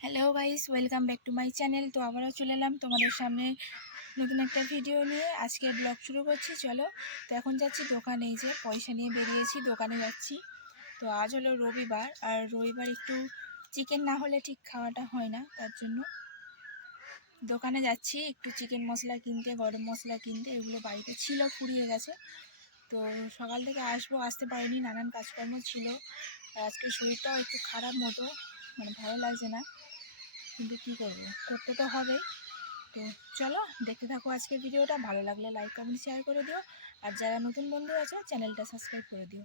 Hello guys welcome back to my channel তো আবারও চলে এলাম তোমাদের সামনে নতুন একটা ভিডিও নিয়ে। আজকে ব্লগ শুরু করছি, চলো। তো এখন যাচ্ছি দোকানে যে পয়সা নিয়ে বেরিয়েছি, দোকানে যাচ্ছি। তো আজ হলো রবিবার, আর রবিবার একটু চিকেন না হলে ঠিক খাওয়াটা হয় না, তার জন্য। দোকানে যাচ্ছি, একটু চিকেন মশলা কিনতে, গরম মশলা কিনতে, এগুলো বাড়িতে ছিল, ফুরিয়ে গেছে। তো সকাল থেকে আসব, আসতে পারিনি, নানান কাজকর্ম ছিল। আর আজকে শরীরটাও একটু খারাপ মতো মানে ভালো লাগছে না। কিন্তু কী করব? করতে তো হবেই। তো চলো দেখতে থাকো আজকের ভিডিওটা। ভালো লাগলে লাইক কমেন্ট শেয়ার করে দিও। আর যারা নতুন বন্ধু আছে, চ্যানেলটা সাবস্ক্রাইব করে দিও।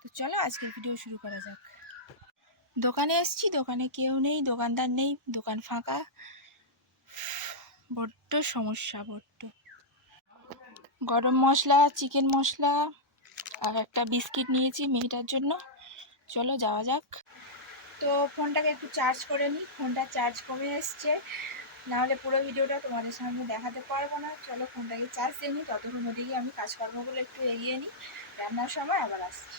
তো চলো আজকের ভিডিও শুরু করা যাক। দোকানে এসছি, দোকানে কেউ নেই, দোকানদার নেই, দোকান ফাঁকা। বড্ড সমস্যা, বড্ড। গরম মশলা চিকেন মশলা, আর একটা বিস্কিট নিয়েছি মেয়েটার জন্য। চলো যাওয়া যাক। তো ফোনটাকে একটু চার্জ করে নিই ফোনটা চার্জ কমে এসছে। নাহলে পুরো ভিডিওটা তোমাদের সামনে দেখাতে পারব না। চলো ফোনটাকে চার্জ দিয়ে নিই ততক্ষণ ওদিকে আমি কাজকর্মগুলো একটু এগিয়ে নিই রান্নার সময় আবার আসছি।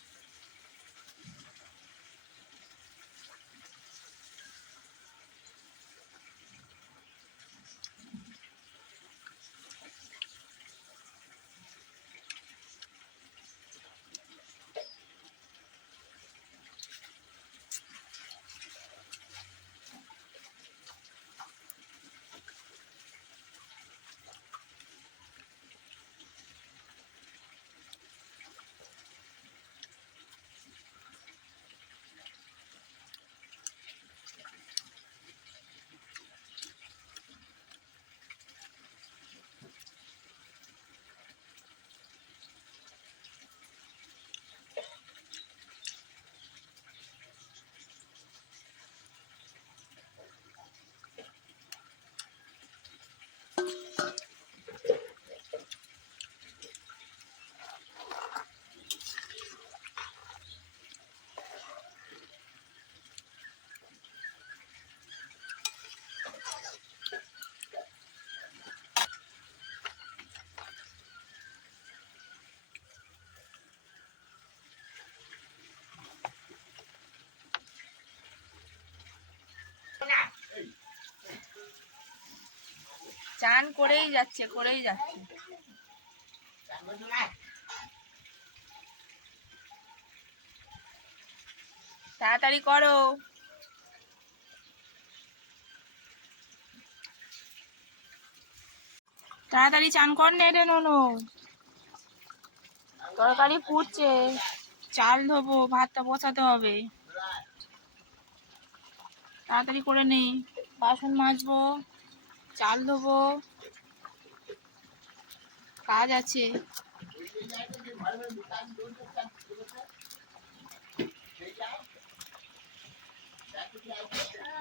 চান করেই যাচ্ছে করেই যাচ্ছে। তাড়াতাড়ি করো। তাড়াতাড়ি চান কর নে রে ননো তরকারি ফুটছে চাল ধোবো, ভাতটা বসাতে হবে। তাড়াতাড়ি করে নে, বাসন মাজবো। চাল ধোবো কাজ আছে।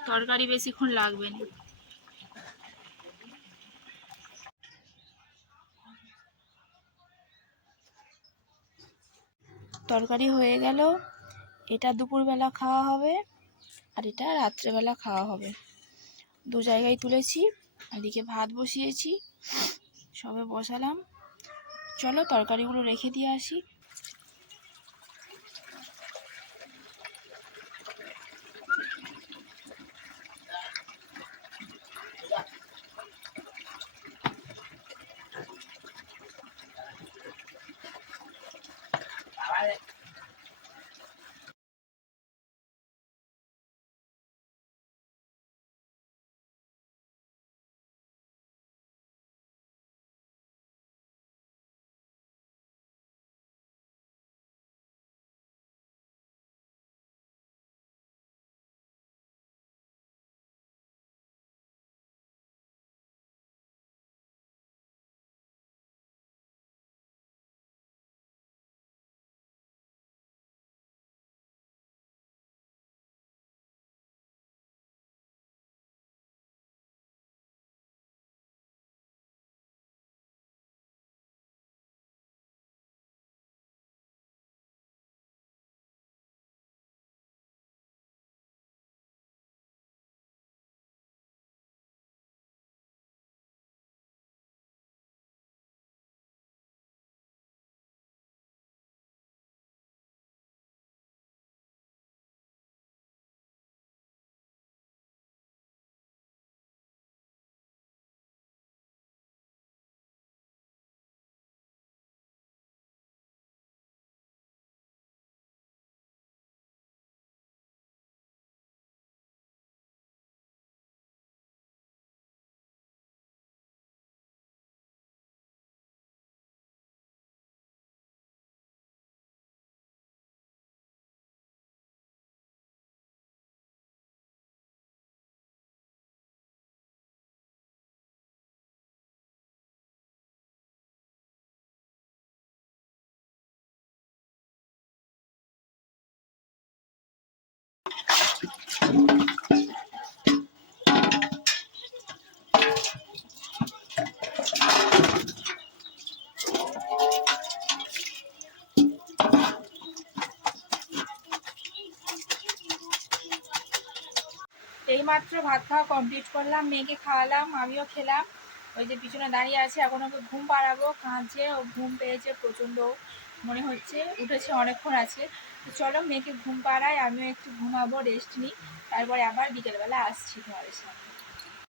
তরকারি বেশিক্ষণ লাগবে না। তরকারি হয়ে গেল। এটা দুপুরবেলা খাওয়া হবে আর এটা রাত্রেবেলা খাওয়া হবে। দু জায়গায় তুলেছি। এদিকে ভাত বসিয়েছি সবে বসালাম চলো তরকারিগুলো রেখে দিয়ে আসি All right. মাত্র ভাত খাওয়া কমপ্লিট করলাম, মেয়েকে খাওয়ালাম, আমিও খেলাম। ওই যে পিছনে দাঁড়িয়ে আছে, এখন ওকে ঘুম পাড়াবো, কাঁদছে, ও ঘুম পেয়েছে প্রচণ্ড মনে হচ্ছে, উঠেছে অনেকক্ষণ আছে। তো চলো মেয়েকে ঘুম পাড়াই, আমিও একটু ঘুমাবো রেস্ট নিই, তারপরে আবার বিকেলবেলা আসছি তোমাদের সামনে।